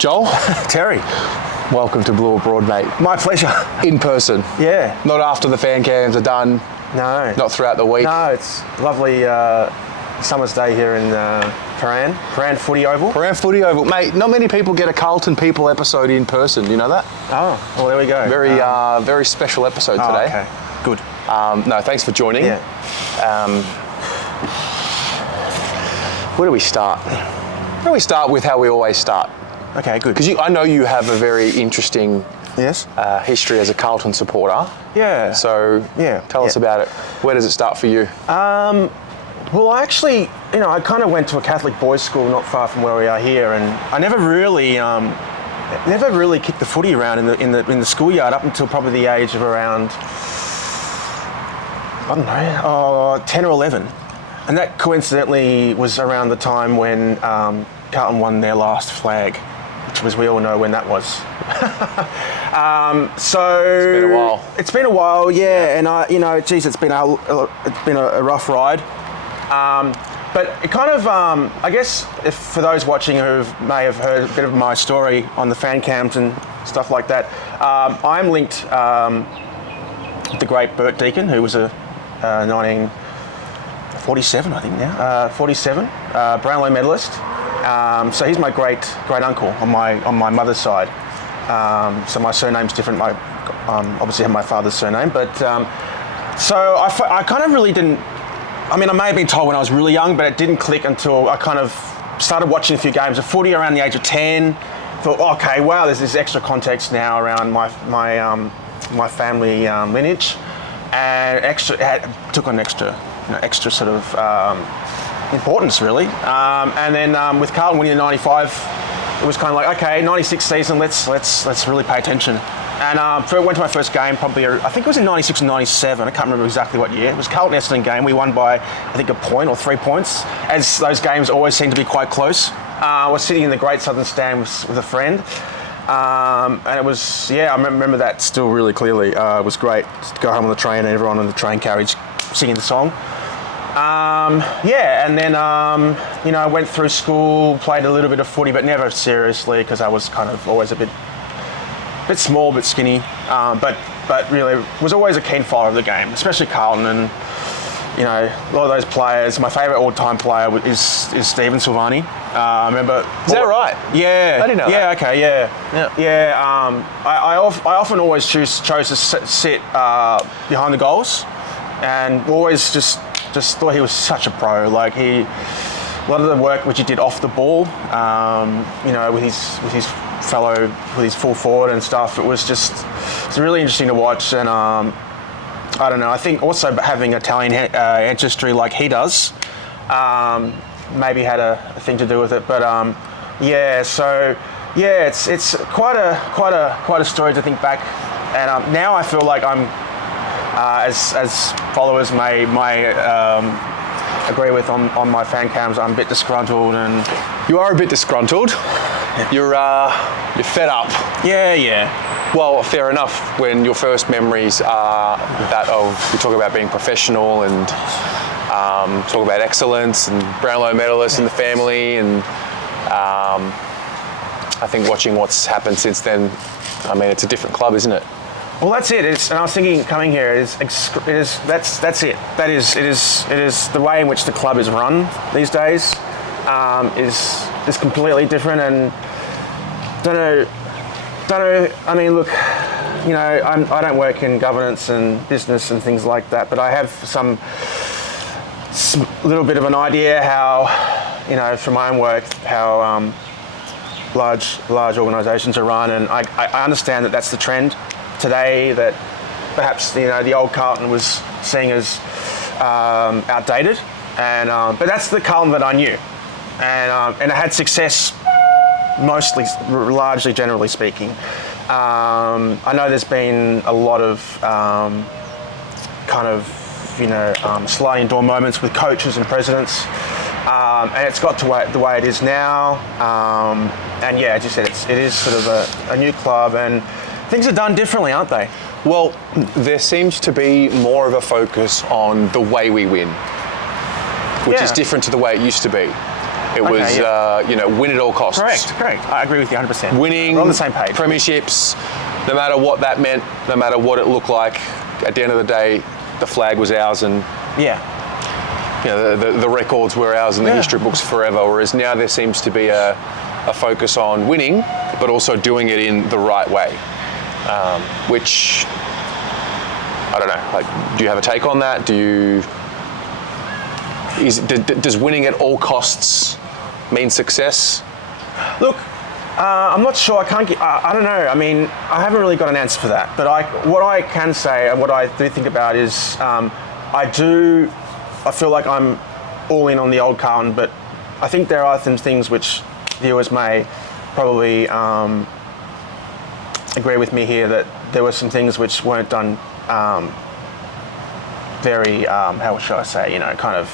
Joel, Terry. welcome to Blue Abroad, mate. My pleasure. In person. Yeah. Not after the fan cams are done. No. Not throughout the week. No, it's a lovely summer's day here in Paran Footy Oval. Paran Footy Oval. Mate, not many people get a Carlton People episode in person. You know that? Oh, well, there we go. Very special episode today. Okay, good. No, thanks for joining. Yeah. Where do we start? Why don't we start with how we always start? Okay, good. Because I know you have a very interesting Yes. history as a Carlton supporter. Yeah. So Yeah. tell us about it. Where does it start for you? Well, I actually, I kind of went to a Catholic boys' school not far from where we are here, and I never really kicked the footy around in the schoolyard up until probably the age of around, 10 or 11. And that coincidentally was around the time when Carlton won their last flag, which was, we all know when that was. So It's been a while. It's been a while, yeah. And it's been a rough ride. But it kind of, I guess, if for those watching who may have heard a bit of my story on the fan cams and stuff like that, I'm linked with the great Bert Deacon, who was a 1947, I think now, 47 Brownlow medalist. So he's my great uncle on my mother's side. So my surname's different. I obviously have my father's surname, but so I kind of really didn't. I mean, I may have been told when I was really young, but it didn't click until I kind of started watching a few games of footy around the age of 10. Thought, okay, wow, there's this extra context now around my family lineage, and took on extra sort of importance, really. And then with Carlton winning in '95, it was kind of like, okay, '96 season, let's really pay attention. And I went to my first game probably, I think it was in '96 and '97. I can't remember exactly what year. It was Carlton-Essendon game. We won by, I think, a point or 3 points, as those games always seem to be quite close. I was sitting in the Great Southern Stand with a friend. And it was, I remember that still really clearly. It was great to go home on the train and everyone on the train carriage singing the song. And then, I went through school, played a little bit of footy, but never seriously, because I was kind of always a bit small, bit skinny, but really was always a keen follower of the game, especially Carlton. And a lot of those players. My favourite all-time player is Stephen Silvani. I remember. Is that right? Yeah. I didn't know that. Yeah. Okay. Yeah. I often always chose to sit behind the goals, and always just thought he was such a pro. Like a lot of the work which he did off the ball, with his full forward and stuff. It's really interesting to watch, and I don't know. I think also having Italian ancestry like he does, maybe had a thing to do with it. But it's quite a story to think back. And now I feel like I'm, as followers may agree with on my fan cams, I'm a bit disgruntled. And You are a bit disgruntled. You're fed up. Yeah. Well, fair enough. When your first memories are that of, you talk about being professional and talk about excellence and Brownlow medalists in the family, and I think watching what's happened since then, I mean, it's a different club, isn't it? Well, that's it. And I was thinking, coming here, that's it. It is the way in which the club is run these days is completely different. And don't know. I mean, look, I don't work in governance and business and things like that, but I have some little bit of an idea how, from my own work, how large organisations are run, and I understand that that's the trend today, that perhaps the old Carlton was seen as outdated, and but that's the Carlton that I knew, and it had success mostly, largely, generally speaking. I know there's been a lot of sliding door moments with coaches and presidents, and it's got to the way it is now. And yeah, as you said, it is sort of a new club, and things are done differently, aren't they? Well, there seems to be more of a focus on the way we win, which is different to the way it used to be. It was, win at all costs. Correct. I agree with you 100%. Winning, we're on the same page. Premierships, no matter what that meant, no matter what it looked like, at the end of the day, the flag was ours, and the records were ours in the history books forever. Whereas now there seems to be a focus on winning, but also doing it in the right way, which I don't know. Like, do you have a take on that? Does winning at all costs mean success? Look, I'm not sure. I don't know. I mean, I haven't really got an answer for that. But what I can say and what I do think about is I feel like I'm all in on the old Carlton, but I think there are some things which viewers may probably agree with me here, that there were some things which weren't done very, how should I say, kind of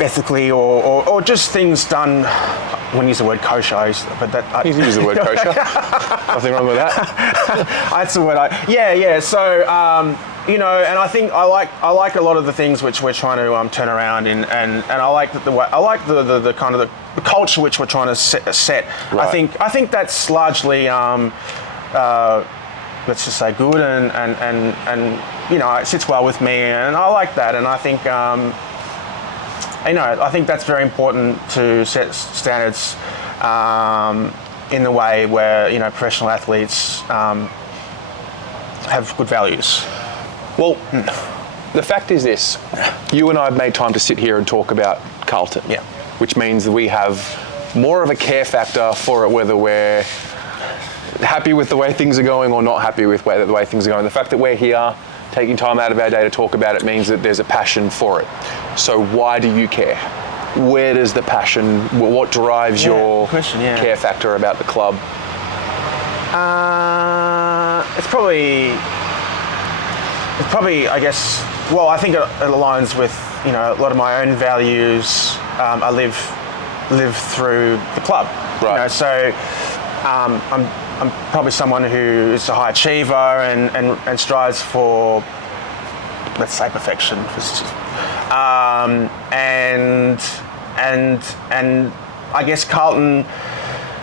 ethically, or just things done. I wouldn't use the word kosher, but that you can use the word kosher. Nothing wrong with that. That's the word. So and I think I like a lot of the things which we're trying to turn around in, and I like the way, I like the kind of the culture which we're trying to set. Right. I think that's largely let's just say good, and it sits well with me, and I like that, and I think I think that's very important to set standards in the way where professional athletes have good values. Well, the fact is this: you and I have made time to sit here and talk about Carlton, which means that we have more of a care factor for it, whether we're happy with the way things are going or not happy with the way things are going. The fact that we're here, taking time out of our day to talk about it, means that there's a passion for it. So why do you care? Where does the passion, what drives your care factor about the club? It's probably, I guess, well, I think it aligns with, a lot of my own values. I live through the club. Right. I'm probably someone who is a high achiever and strives for, let's say, perfection. And I guess Carlton,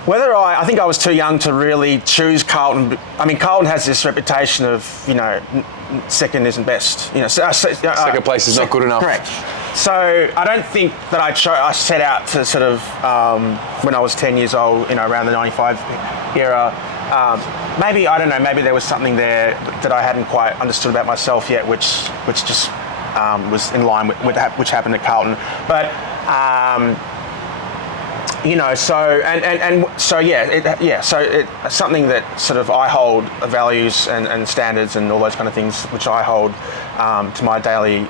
I think I was too young to really choose Carlton. I mean, Carlton has this reputation of, second isn't best. Second place is not good enough. Correct. So I don't think that I set out to sort of, when I was 10 years old, around the 95 era, maybe there was something there that I hadn't quite understood about myself yet, which just was in line with which happened at Carlton. But, something that sort of I hold values and standards and all those kind of things, which I hold to my daily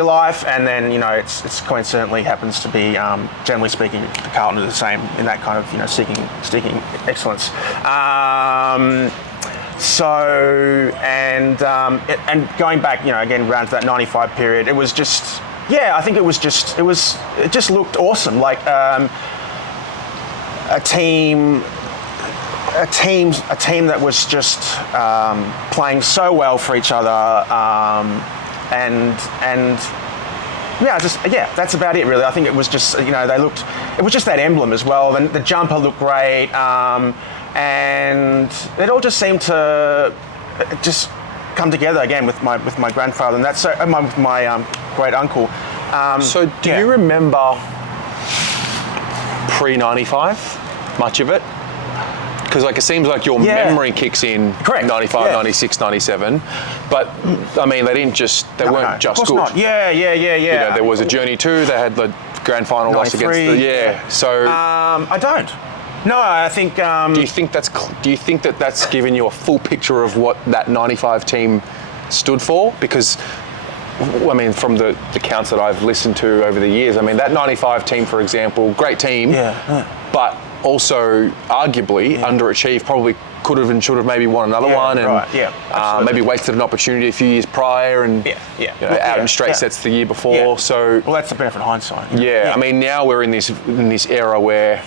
life, and then it's coincidentally happens to be, generally speaking, the Carlton are the same in that kind of seeking excellence. And going back, again around to that 95 period, it was just, I think it just looked awesome, like a team that was just playing so well for each other. That's about it really. I think it was just, it was just that emblem as well. And the jumper looked great, and it all just seemed to just come together again with my grandfather, and that's with my great uncle. So do you remember pre-95 much of it? Because it seems like your memory kicks in. Correct. 95, 96, 97. But I mean, they weren't just good. Not. Yeah. There was a journey too. They had the grand final loss against So I don't. No, I think. Do you think that's given you a full picture of what that 95 team stood for? Because I mean, from the counts that I've listened to over the years, I mean, that 95 team, for example, great team, but also arguably underachieved, probably could have and should have maybe won another one, and maybe wasted an opportunity a few years prior, and out in straight sets the year before. Yeah. So that's the benefit of hindsight. I mean, now we're in this era where,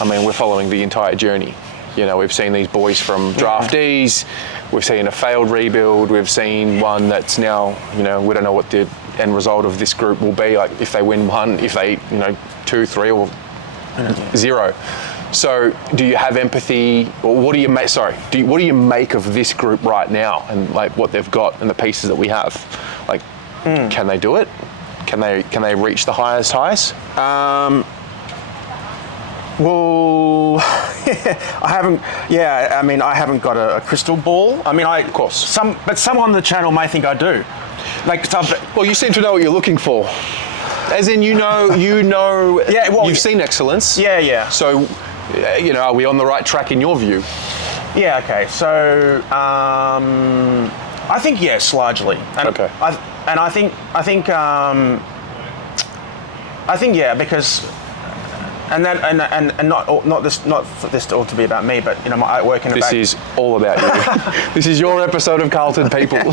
I mean, we're following the entire journey. We've seen these boys from draftees, we've seen a failed rebuild, we've seen one that's now, we don't know what the end result of this group will be. Like if they win one, if they 2, 3, or 0. So do you have empathy, or what do you make? What do you make of this group right now, and like what they've got and the pieces that we have? Like, can they do it? Can they reach the highest highs? Well, I haven't. Yeah, I mean, I haven't got a crystal ball. I mean, of course, some on the channel may think I do. Like, well, you seem to know what you're looking for. As in, you know. Yeah, well, you've seen excellence. Yeah. So, are we on the right track in your view? Yeah. Okay. So, I think yes, largely. And okay. I think yeah, because. And not for this all to be about me, but my work in the back. This is all about you. This is your episode of Carlton, people.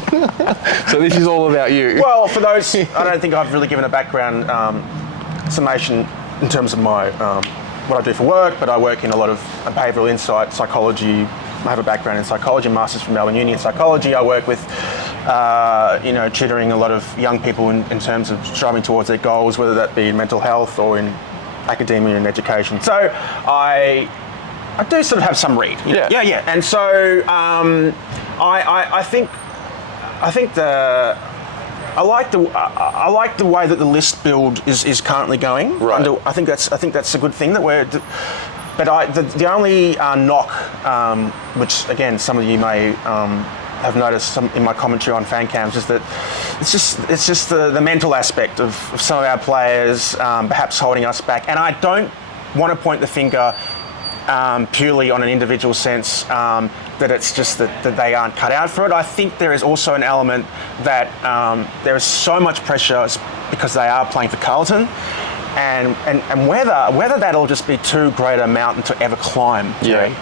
So this is all about you. Well, for those, I don't think I've really given a background summation in terms of my what I do for work, but I work in a lot of behavioural insight, psychology. I have a background in psychology, masters from Melbourne Uni in psychology. I work with tutoring a lot of young people in terms of striving towards their goals, whether that be in mental health or in academia and education. So I do sort of have some read. Yeah. And so I like the way that the list build is currently going. Right. I think that's a good thing that we're. But the only knock, which again some of you may have noticed in my commentary on fan cams, is that it's just the mental aspect of some of our players perhaps holding us back. And I don't want to point the finger purely on an individual sense that it's just that they aren't cut out for it. I think there is also an element that there is so much pressure because they are playing for Carlton. And whether that'll just be too great a mountain to ever climb. Yeah.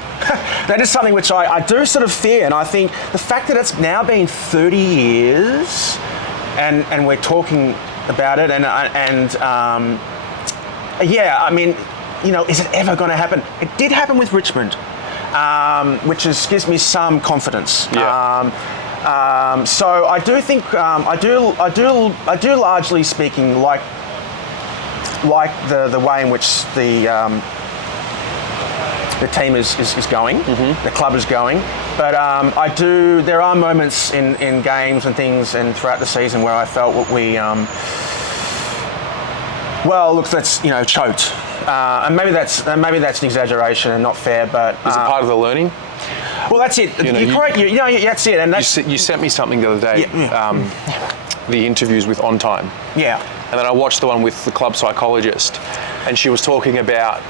That is something which I do sort of fear, and I think the fact that it's now been 30 years and we're talking about it and yeah, I mean, is it ever going to happen? It did happen with Richmond, which gives me some confidence. Yeah. So I do think I do largely speaking like the way in which the team is going, the club is going, but there are moments in games and things and throughout the season where I felt what we that's choked, and maybe that's an exaggeration and not fair, but is it part of the learning? Well, that's it. That's it. And you sent me something the other day. Yeah. The interviews with On Time. Yeah. And then I watched the one with the club psychologist, and she was talking about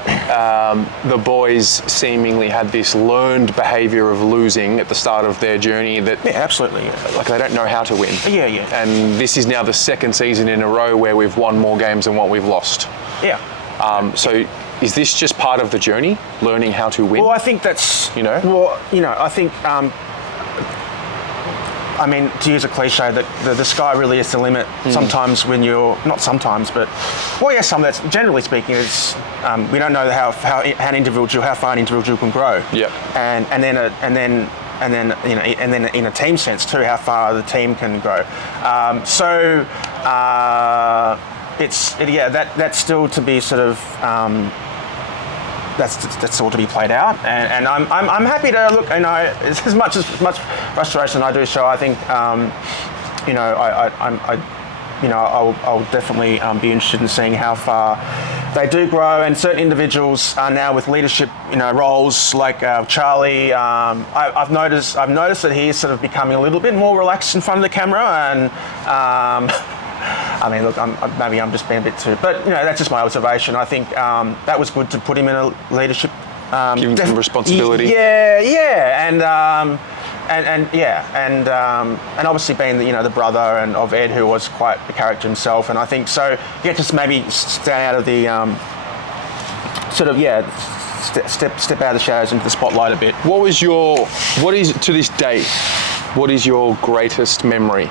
the boys seemingly had this learned behaviour of losing at the start of their journey that... Yeah, absolutely. Yeah. Like they don't know how to win. Yeah. And this is now the second season in a row where we've won more games than what we've lost. Yeah. So is this just part of the journey, learning how to win? Well, I think that's... I think... I mean, to use a cliche, that the sky really is the limit. Sometimes when you're not sometimes, but that's generally speaking, it's we don't know how far an individual can grow. Yeah. And then in a team sense too, how far the team can grow. That's still to be sort of. That's all to be played out, and I'm happy to look. As much frustration I do show, I think I'll definitely be interested in seeing how far they do grow, and certain individuals are now with leadership roles like Charlie. I've noticed that he's sort of becoming a little bit more relaxed in front of the camera, and I mean, look, maybe I'm just being a bit too, but that's just my observation. I think that was good to put him in a leadership, give him some responsibility. Yeah, and obviously being the brother of Ed, who was quite a character himself, and I think so. Yeah, just maybe stay out of the step out of the shadows into the spotlight a bit. What is to this day? What is your greatest memory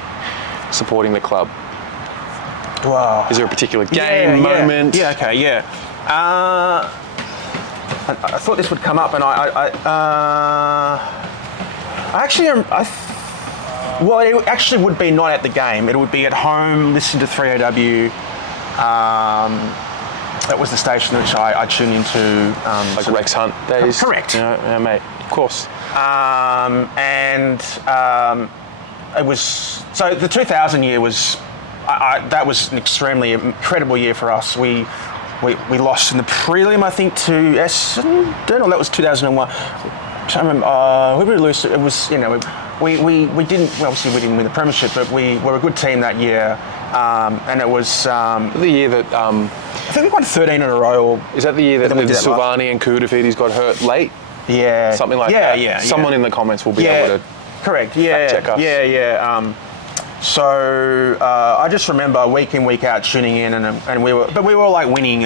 supporting the club? Wow. Is there a particular game, moment? Yeah, okay, yeah. I thought this would come up, and I Well, it actually would be not at the game. It would be at home, listening to 3AW. That was the station which I tuned into. Like Rex Hunt days? Correct. Yeah, mate, of course. It was... So the 2000 year was... that was an extremely incredible year for us. We lost in the prelim, I think, to Essendon, or that was 2001. I can't remember. Who did we lose to? It was, we didn't, well, obviously we didn't win the premiership, but we were a good team that year. And it was... the year that... I think we won 13 in a row. Or, is that the year that Silvani and Koudafidis got hurt late? Yeah. Something like that? Yeah. Someone in the comments will be able to... Correct, yeah. Check us. Yeah. So I just remember week in, week out tuning in, and we were like winning,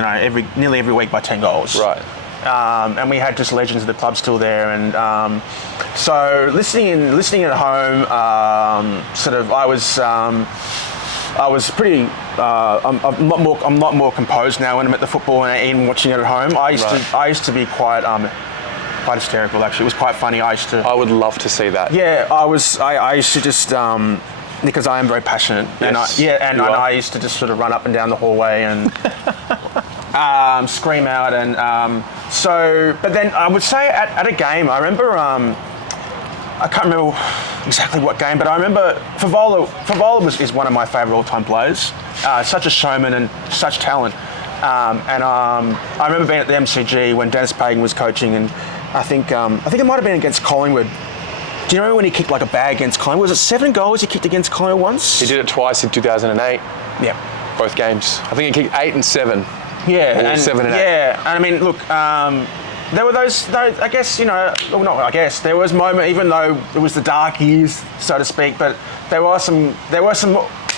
nearly every week by 10 goals. Right. And we had just legends of the club still there, and so listening at home, I was pretty. I'm not more composed now when I'm at the football and even watching it at home. I used to be quite hysterical. Actually, it was quite funny. I would love to see that. Yeah, I used to just because I am very passionate, yes, and I used to just sort of run up and down the hallway and scream out, and but then I would say at a game, I remember I can't remember exactly what game, but I remember Favola is one of my favourite all-time players. Such a showman and such talent. I remember being at the MCG when Dennis Pagan was coaching, and I think it might have been against Collingwood. Do you remember when he kicked like a bag against Collingwood? Was it 7 goals he kicked against Collingwood once? He did it twice in 2008. Yeah. Both games. I think he kicked 8 and 7. Yeah. Or 7 and 8. Yeah. And I mean, look, there were those, I guess, there was moment, even though it was the dark years, so to speak, but there were some,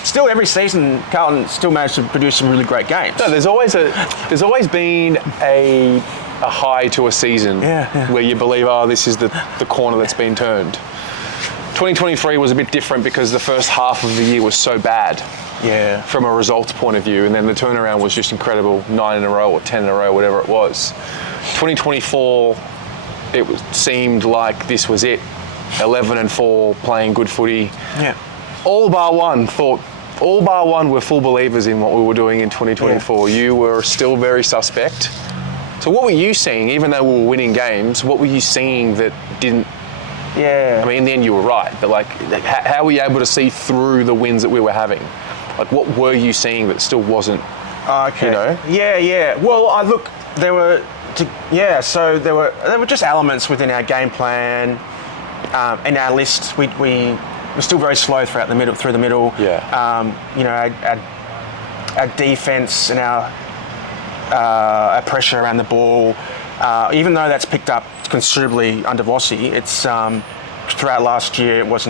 still every season, Carlton still managed to produce some really great games. No, there's always been a high to a season where you believe, this is the corner that's been turned. 2023 was a bit different because the first half of the year was so bad. Yeah. From a results point of view, and then the turnaround was just incredible, 9 in a row or 10 in a row, whatever it was. 2024, seemed like this was it. 11 and 4, playing good footy. Yeah. All bar one were full believers in what we were doing in 2024. Yeah. You were still very suspect. So what were you seeing, even though we were winning games, what were you seeing that didn't... Yeah. I mean, in the end you were right, but how were you able to see through the wins that we were having? Like, what were you seeing that still wasn't, Okay. Yeah. Well, there were just elements within our game plan, in our list. We were still very slow through the middle. Yeah. Our defence and our pressure around the ball, even though that's picked up considerably under Vossi, it's throughout last year it was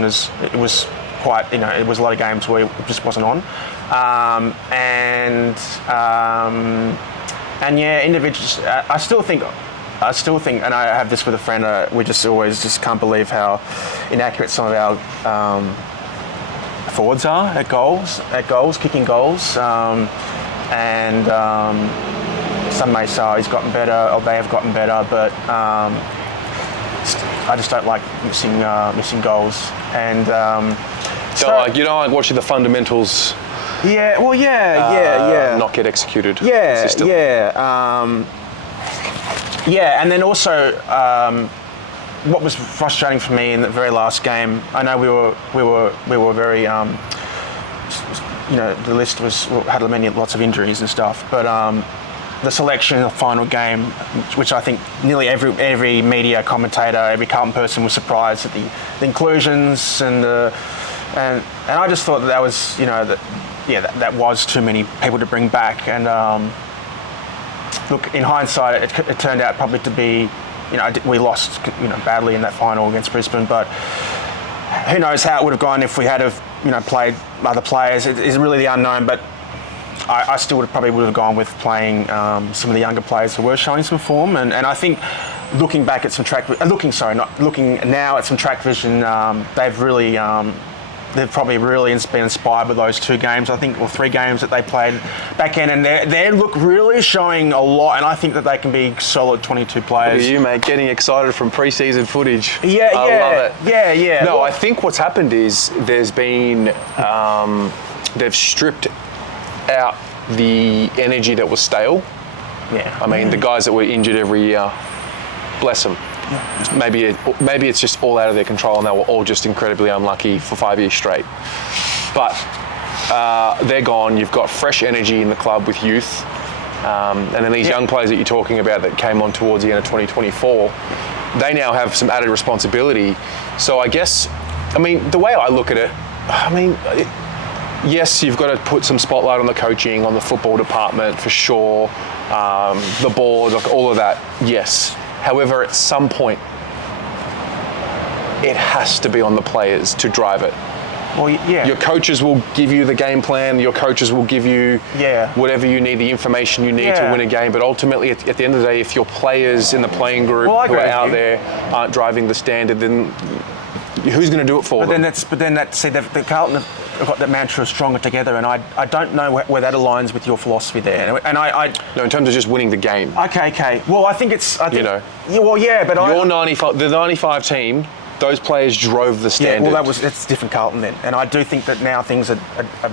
quite, it was a lot of games where it just wasn't on, individuals. I still think, and I have this with a friend. We just always can't believe how inaccurate some of our forwards are at goals, kicking goals, some may say he's gotten better, or they have gotten better, but I just don't like missing goals, and you don't like watching the fundamentals. Yeah, well, not get executed. Yeah, and then also what was frustrating for me in the very last game. I know we were very, the list had lots of injuries and stuff, but the selection in the final game, which I think nearly every media commentator, every Carlton person was surprised at the inclusions and I just thought that was, that was too many people to bring back. And look, in hindsight, it turned out probably to be, we lost, badly in that final against Brisbane. But who knows how it would have gone if we had played other players. It's really the unknown. But I still would have gone with playing some of the younger players who were showing some form. And I think looking now at some track vision, they've really they've probably really been inspired with those 2 games, I think, or 3 games that they played back in, and they look really showing a lot, and I think that they can be solid 22 players. Look at you, mate, getting excited from pre-season footage. Yeah, I love it. Yeah. No, I think what's happened is there's been, they've stripped out the energy that was stale. Yeah. I mean, the guys that were injured every year, bless them. Maybe it's just all out of their control and they were all just incredibly unlucky for 5 years straight. But they're gone. You've got fresh energy in the club with youth. And then these young players that you're talking about that came on towards the end of 2024, they now have some added responsibility. So I guess, I mean, the way I look at it, yes, you've got to put some spotlight on the coaching, on the football department for sure, the board, like all of that, yes. However, at some point, it has to be on the players to drive it. Well, yeah. Your coaches will give you the game plan. Your coaches will give you whatever you need, the information you need to win a game. But ultimately, at the end of the day, if your players in the playing group who are out there aren't driving the standard, then who's going to do it for them? The Carlton have got that mantra of stronger together, and I don't know where that aligns with your philosophy there. And no, in terms of just winning the game. Okay. Well, I think it's. I think, you know. Yeah, well, yeah, but the 95 team. Those players drove the standard. Yeah, well, it's different Carlton then, and I do think that now things are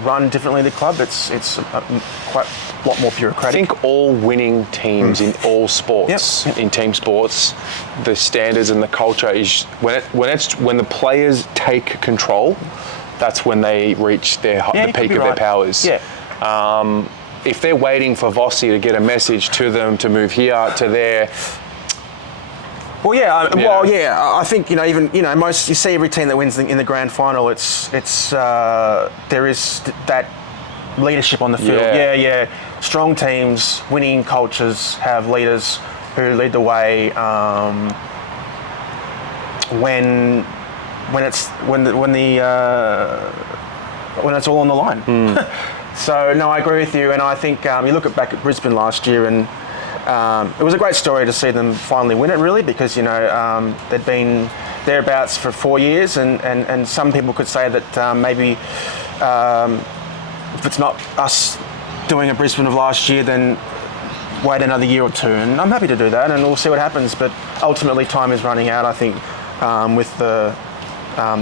run differently in the club. It's quite a lot more bureaucratic. I think all winning teams in all sports, in team sports, the standards and the culture is when the players take control. That's when they reach the peak of their powers. Yeah. If they're waiting for Vossi to get a message to them to move here to there. Well, I think most you see every team that wins in the grand final. It's there is that leadership on the field. Yeah. Strong teams, winning cultures have leaders who lead the way. When it's all on the line. So no, I agree with you, and I think you look back at Brisbane last year and. It was a great story to see them finally win it, really, because they'd been thereabouts for 4 years, and some people could say that maybe if it's not us doing a Brisbane of last year, then wait another year or 2, and I'm happy to do that, and we'll see what happens. But ultimately, time is running out, I think, with the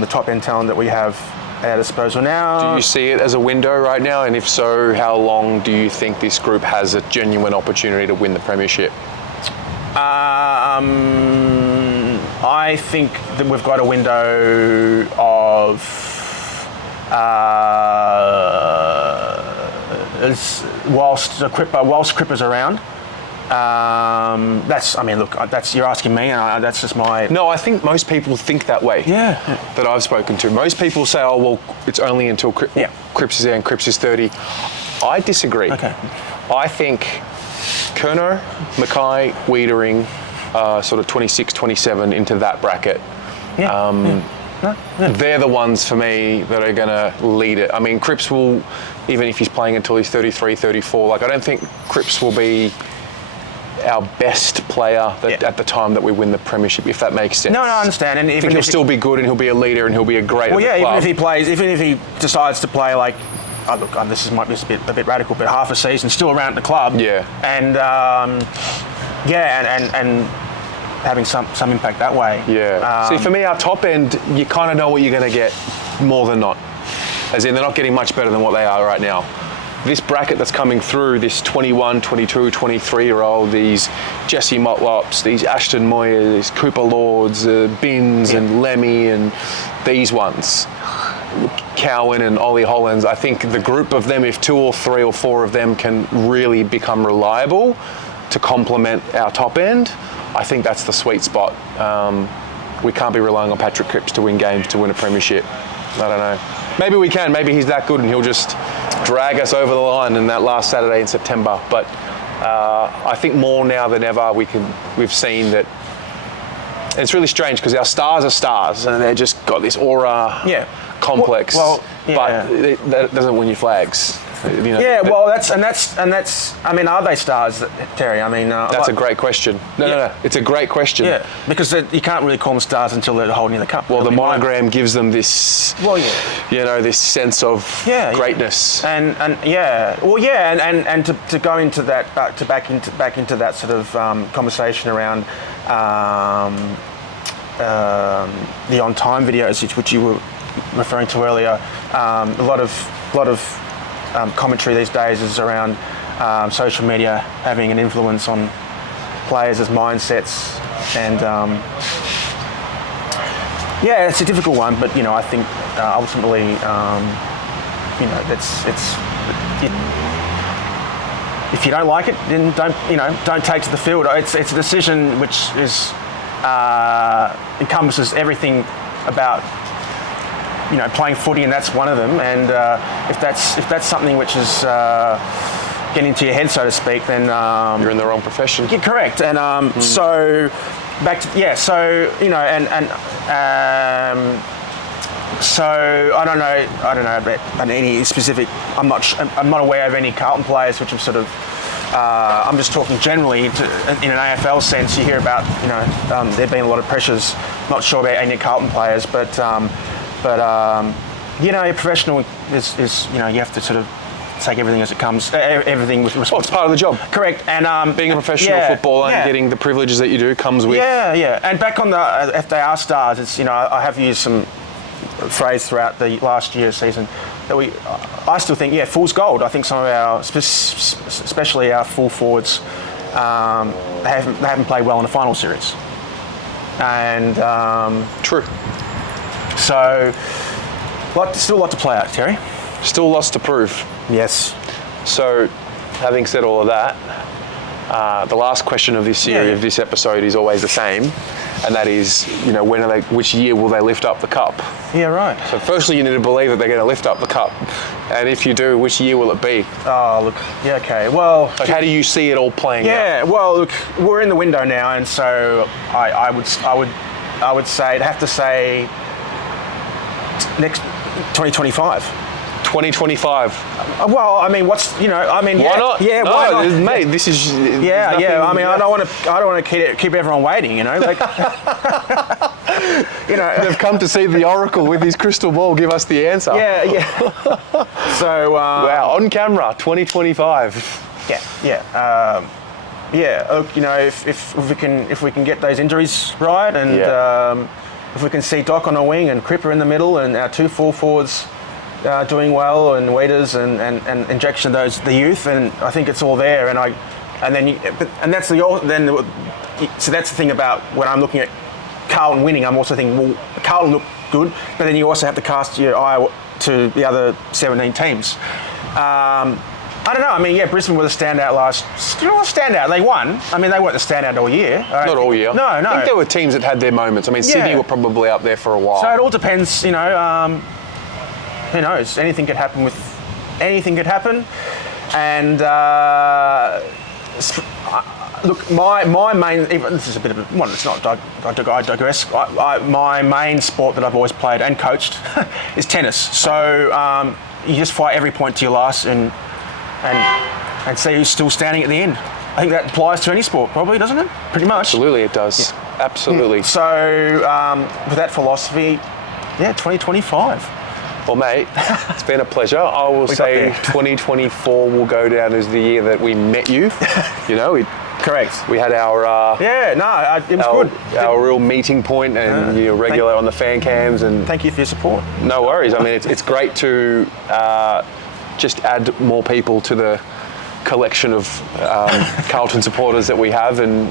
top end talent that we have at our disposal now. Do you see it as a window right now? And if so, how long do you think this group has a genuine opportunity to win the premiership? I think that we've got a window of whilst Cripper's around. You're asking me, and that's just my. No, I think most people think that way. Yeah. That I've spoken to. Most people say, "Oh, well, it's only until Cripps is there and Cripps is 30." I disagree. Okay. I think Kerno, Mackay, Wiedering, sort of 26, 27 into that bracket. They're the ones for me that are going to lead it. I mean, Cripps will, even if he's playing until he's 33, 34. I don't think Cripps will be our best player at the time that we win the premiership, if that makes sense. No, I understand. And I think he'll still be good, and he'll be a leader, and he'll be a great. Well, even if he decides to play this might be a bit radical, but half a season still around the club. Yeah. And and having some impact that way. Yeah. See, for me, our top end, you kind of know what you're going to get, more than not. As in, they're not getting much better than what they are right now. This bracket that's coming through, this 21, 22, 23-year-old, these Jesse Motlops, these Ashton Moyers, these Cooper Lords, Binns and Lemmy, and these ones, Cowan and Ollie Hollands, I think the group of them, if 2 or 3 or 4 of them can really become reliable to complement our top end, I think that's the sweet spot. We can't be relying on Patrick Cripps to win games to win a premiership. I don't know. Maybe we can. Maybe he's that good and he'll just drag us over the line in that last Saturday in September. But I think more now than ever we've seen that. And it's really strange because our stars are stars and they've just got this aura complex. But that doesn't win you flags. You know, Yeah, well, that's. I mean, are they stars, Terry? I mean, that's a great question. No. It's a great question. Yeah, because you can't really call them stars until they're holding the cup. Well, the monogram gives them this. Well, yeah. You know, this sense of greatness. And to go into that, back into that sort of conversation around the on-time videos, which you were referring to earlier. A lot of commentary these days is around social media having an influence on players' mindsets, and it's a difficult one. But you know, I think ultimately, you know, if you don't like it, then don't take to the field. It's a decision which is encompasses everything about, you know, playing footy, and that's one of them. And if that's something which is getting into your head, so to speak, then you're in the wrong profession. Yeah, correct. And so back to so you know, so I don't know about any specific. I'm not aware of any Carlton players which have sort of. I'm just talking generally in an AFL sense. You hear about, you know, there being a lot of pressures. Not sure about any Carlton players, but you know, your professional is you know, you have to sort of take everything as it comes. Everything with responsibility. Well, it's part of the job. Correct. And being a professional footballer and getting the privileges that you do comes with. Yeah. And back on the if they are stars, it's, you know, I have used some phrase throughout the last year's season that I still think, fool's gold. I think some of our, especially our full forwards, they haven't played well in the final series. And true. So, still a lot to play out, Terry. Still lots to prove. Yes. So, having said all of that, the last question of this series, of this episode, is always the same, and that is, you know, which year will they lift up the cup? Yeah, right. So, firstly, you need to believe that they're going to lift up the cup, and if you do, which year will it be? Oh, look. Yeah, okay. Well, like, how do you see it all playing out? Yeah. Well, look, we're in the window now, and so I would say, I'd have to say, next 2025. 2025. Well, I mean, why not? Yeah, no, why not? Mate, this is. Yeah. I mean, I don't want to keep everyone waiting. You know, like, you know, they've come to see the oracle with his crystal ball give us the answer. Yeah. So wow, on camera, 2025. Yeah. Look, you know, if we can get those injuries right, and if we can see Doc on a wing and Cripper in the middle, and our two full forwards doing well, and Waiters and injection of the youth, and I think it's all there. So that's the thing about when I'm looking at Carlton winning. I'm also thinking, well, Carlton look good, but then you also have to cast your eye to the other 17 teams. I don't know. I mean, Brisbane were the standout standout. They won. I mean, they weren't the standout all year. Not all year. No. I think there were teams that had their moments. I mean, Sydney were probably up there for a while. So it all depends, you know. Who knows? Anything could happen. And look, my main. This is a bit of a. Well, it's not. I digress. My main sport that I've always played and coached is tennis. So you just fight every point to your last and see who's still standing at the end. I think that applies to any sport, probably, doesn't it? Pretty much. Absolutely, it does. Yeah. Absolutely. So with that philosophy, 2025. Well, mate, it's been a pleasure. I will say 2024 will go down as the year that we met you. You know, correct. We had our it was good. Our real meeting point, and you're regular on the fan cams. And thank you for your support. No worries. I mean, it's great to just add more people to the collection of Carlton supporters that we have, and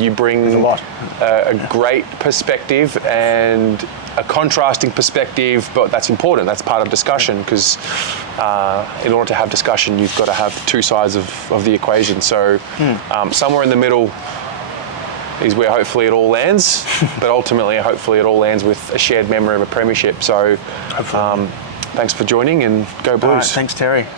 you bring a great perspective and a contrasting perspective, but that's important. That's part of discussion, because in order to have discussion, you've got to have two sides of the equation. So somewhere in the middle is where hopefully it all lands, but ultimately, hopefully it all lands with a shared memory of a premiership. So thanks for joining, and go Blues. All right, thanks, Terry.